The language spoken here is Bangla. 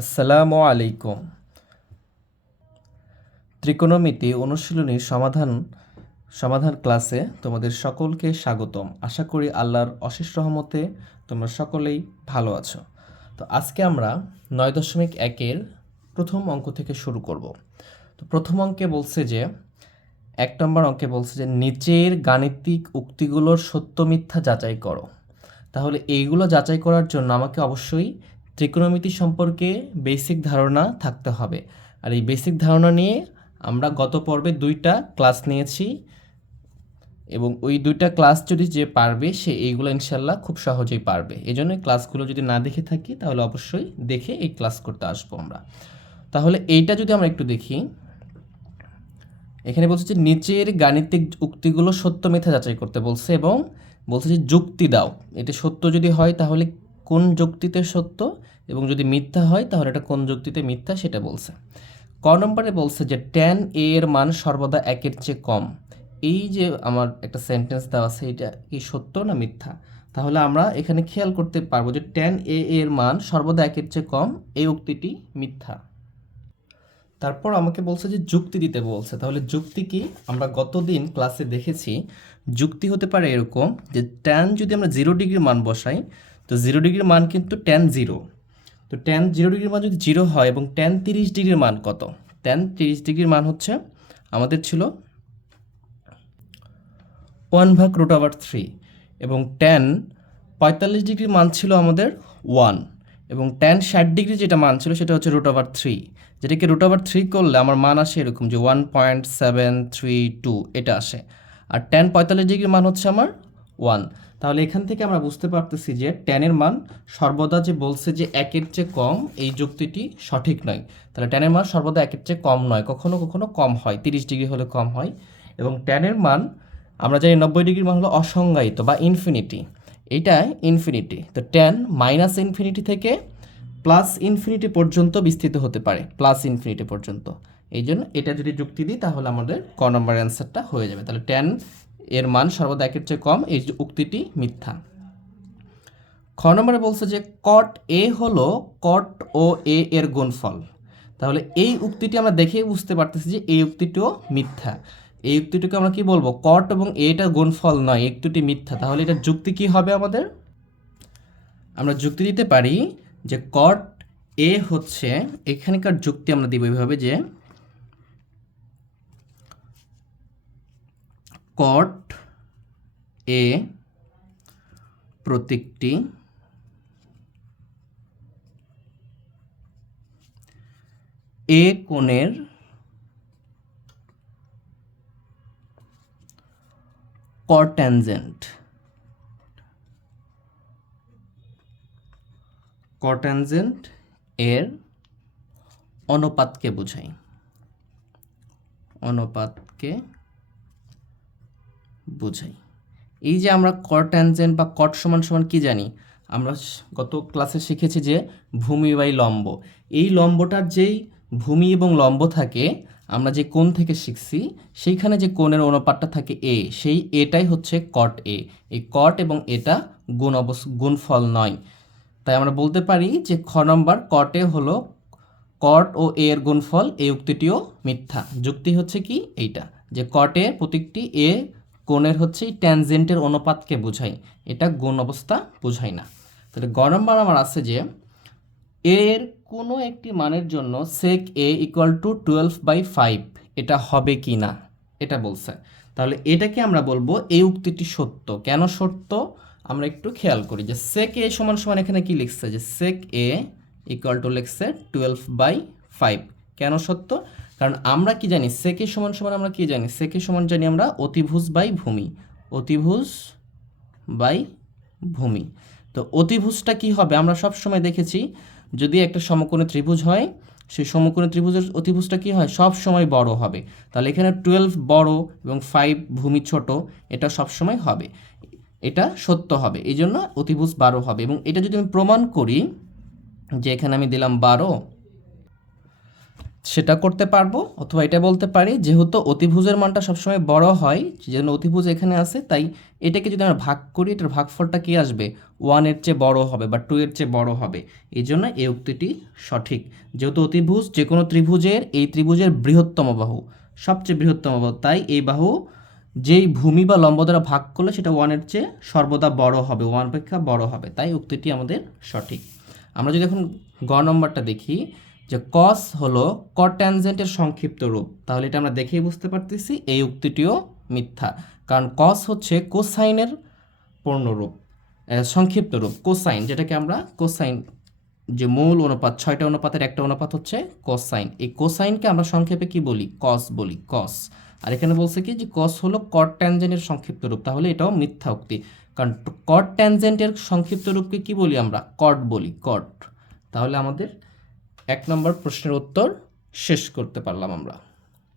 আসসালামু আলাইকুম। ত্রিকোণমিতি অনুশীলনীর সমাধান সমাধান ক্লাসে তোমাদের সকলকে স্বাগতম। আশা করি আল্লাহর অশেষ রহমতে তোমরা সকলেই ভালো আছো। তো আজকে আমরা নয় দশমিক একের প্রথম অঙ্ক থেকে শুরু করব। তো প্রথম অঙ্কে বলছে যে, এক নম্বর অঙ্কে বলছে যে, নিচের গাণিতিক উক্তিগুলোর সত্য মিথ্যা যাচাই করো। তাহলে এইগুলো যাচাই করার জন্য আমাকে অবশ্যই ত্রিকোণমিতি সম্পর্কে বেসিক ধারণা থাকতে হবে। আর এই বেসিক ধারণা নিয়ে আমরা গত পর্বে দুইটা ক্লাস নিয়েছি এবং ওই দুইটা ক্লাস যদি যে পারবে, সে এইগুলো ইনশাল্লাহ খুব সহজেই পারবে। এই জন্য ক্লাসগুলো যদি না দেখে থাকি, তাহলে অবশ্যই দেখে এই ক্লাস করতে আসব আমরা। তাহলে এইটা যদি আমরা একটু দেখি, এখানে বলছে যে নিচের গাণিতিক উক্তিগুলো সত্য মিথ্যা যাচাই করতে বলছে এবং বলছে যে যুক্তি দাও। এটা সত্য যদি হয়, তাহলে কোন যুক্তিতে সত্য এবং যদি মিথ্যা হয়, তাহলে এটা কোন যুক্তিতে মিথ্যা সেটা বলছে। ক নম্বরে বলছে যে ট্যান এ এর মান সর্বদা একের চেয়ে কম। এই যে আমার একটা সেন্টেন্স দেওয়া আছে, এটা কি সত্য না মিথ্যা? তাহলে আমরা এখানে খেয়াল করতে পারব যে ট্যান এ এর মান সর্বদা একের চেয়ে কম, এই উক্তিটি মিথ্যা। তারপর আমাকে বলছে যে, যুক্তি দিতে বলছে। তাহলে যুক্তি কি? আমরা গতদিন ক্লাসে দেখেছি, যুক্তি হতে পারে এরকম যে ট্যান যদি আমরা জিরো ডিগ্রির মান বসাই তো জিরো ডিগ্রির মান কিন্তু ট্যান জিরো তো ট্যান জিরো ডিগ্রির মান যদি জিরো হয় এবং ট্যান তিরিশ ডিগ্রির মান কত? ট্যান তিরিশ ডিগ্রির মান হচ্ছে আমাদের ছিল ওয়ান ভাগ রুট ওভার থ্রি এবং ট্যান পঁয়তাল্লিশ ডিগ্রির মান ছিল আমাদের ওয়ান এবং ট্যান ষাট ডিগ্রি যেটা মান ছিল সেটা হচ্ছে রুট ওভার থ্রি যেটাকে রুট ওভার থ্রি করলে আমার মান আসে এরকম যে one point seven three two এটা আসে। আর ট্যান পঁয়তাল্লিশ ডিগ্রির মান হচ্ছে আমার ওয়ান তাহলে এখান থেকে আমরা বুঝতে পারতেছি যে ট্যানের মান সর্বদা যে বলছে যে একের চেয়ে কম, এই যুক্তিটি সঠিক নয়। তাহলে ট্যানের মান সর্বদা একের চেয়ে কম নয়, কখনো কখনো কম হয়, তিরিশ ডিগ্রি হলে কম হয়। এবং ট্যানের মান আমরা জানি নব্বই ডিগ্রির মান হলো অসংজ্ঞায়িত বা ইনফিনিটি এইটা ইনফিনিটি তো ট্যান মাইনাস ইনফিনিটি থেকে প্লাস ইনফিনিটি পর্যন্ত বিস্তৃত হতে পারে প্লাস ইনফিনিটি পর্যন্ত। এই জন্য এটা যদি যুক্তি দিই, তাহলে আমাদের ক নম্বর অ্যান্সারটা হয়ে যাবে। তাহলে ট্যান এর মান সর্বদা একের চেয়ে কম, এই উক্তিটি মিথ্যা। খ নম্বরে বলছে যে কট এ হলো কট ও এ এর গুণফল। তাহলে এই উক্তিটি আমরা দেখেই বুঝতে পারতেছি যে এই উক্তিটিও মিথ্যা। এই উক্তিটিকে আমরা কি বলব? কট এবং এটা গুণফল নয়, এই উক্তিটি মিথ্যা। তাহলে এটা যুক্তি কি হবে আমাদের? আমরা যুক্তি দিতে পারি যে কট এ হচ্ছে, এখানকার যুক্তি আমরা দিব এইভাবে যে কট এ প্রতীকটি এ কোণের কট্যানজেন্ট কট্যানজেন্ট এর অনুপাতকে বোঝায় অনুপাতকে বোঝাই। এই যে আমরা কট ট্যানজেন্ট বা কট সমান সমান কি জানি? আমরা গত ক্লাসে শিখেছি যে ভূমি বাই লম্ব। এই লম্বটার যেই ভূমি এবং লম্ব থাকে, আমরা যে কোণ থেকে শিখছি, সেইখানে যে কোণের অনুপাতটা থাকে এ সেই এটাই হচ্ছে কট এ এই কট এবং এটা গুণ অবস, গুণফল নয়। তাই আমরা বলতে পারি যে খ নম্বর কটে হলো কট ও এ এর গুণফল, এই উক্তিটিও মিথ্যা। যুক্তি হচ্ছে কি? এইটা। যে কটে প্রতীকটি এ কোণের হচ্ছে ট্যানজেন্টের অনুপাতকে বোঝায় এটা গুণ অবস্থা বোঝায় না। তাহলে গ নম্বর আমার আছে যে, এর কোনো একটি মানের জন্য sec A equal to twelve by five এটা হবে কি না? এটা বলছে। তাহলে এটাকে আমরা বলব এই উক্তিটি সত্য। কেন সত্য? আমরা একটু খেয়াল করি যে সেক এ সমান সমান এখানে কি লিখছে? যে সেক এ ইকুয়াল টু লিখছে টুয়েলভ বাই ফাইভ কেন সত্য? কারণ আমরা কি জানি, সেকে সমান সমান আমরা কি জানি? সেকে সমান জানি আমরা অতিভুজ বাই ভূমি। অতিভুজ বাই ভূমি। তো অতিভুজটা কি হবে? আমরা সব সময় দেখেছি, যদি একটা সমকোণী ত্রিভুজ হয়, সেই সমকোণী ত্রিভুজের অতিভুজটা কি হয়? সব সময় বড় হবে। তাহলে এখানে টুয়েলভ বড় এবং ফাইভ ভূমি ছোট, এটা সব সময় হবে। এটা সত্য হবে। এই জন্য অতিভুজ বারো হবে। এবং এটা যদি আমি প্রমাণ করি, যে এখানে আমি দিলাম বারো সেটা করতে পারব অথবা এটা বলতে পারি, যেহেতু অতিভুজের মানটা সবসময় বড় হয়, যেজন্য অতিভুজ এখানে আছে, তাই এটাকে যদি আমরা ভাগ করি, এটার ভাগফলটা কী আসবে? ওয়ানের চেয়ে বড় হবে বা টু এর চেয়ে বড় হবে। এই জন্য এই উক্তিটি সঠিক। যেহেতু অতিভুজ যে কোনো ত্রিভুজের, এই ত্রিভুজের বৃহত্তম বাহু, সবচেয়ে বৃহত্তম বাহু, তাই এই বাহু যেই ভূমি বা লম্ব দ্বারা ভাগ করলে সেটা ওয়ানের চেয়ে সর্বদা বড় হবে ওয়ান অপেক্ষা বড় হবে, তাই উক্তিটি আমাদের সঠিক। আমরা যদি এখন গ নম্বরটা দেখি যে কস হলো কট ট্যানজেন্টের সংক্ষিপ্ত রূপ। তাহলে এটা আমরা দেখেই বুঝতে পারতেছি এই উক্তিটিও মিথ্যা। কারণ কস হচ্ছে কোসাইনের পূর্ণরূপ সংক্ষিপ্ত রূপ কোসাইন যেটাকে আমরা কোসাইন যে মূল অনুপাত, ছয়টা অনুপাতের একটা অনুপাত হচ্ছে কোসাইন এই কোসাইনকে আমরা সংক্ষেপে কি বলি? কস বলি কস আর এখানে বলছে কি? যে কস হলো কট ট্যানজেন্টের সংক্ষিপ্ত রূপ। তাহলে এটাও মিথ্যা উক্তি। কারণ কট ট্যানজেন্টের সংক্ষিপ্ত রূপকে কি বলি আমরা? কট বলি কট তাহলে আমাদের এক নম্বর প্রশ্নের উত্তর শেষ করতে পারলাম আমরা।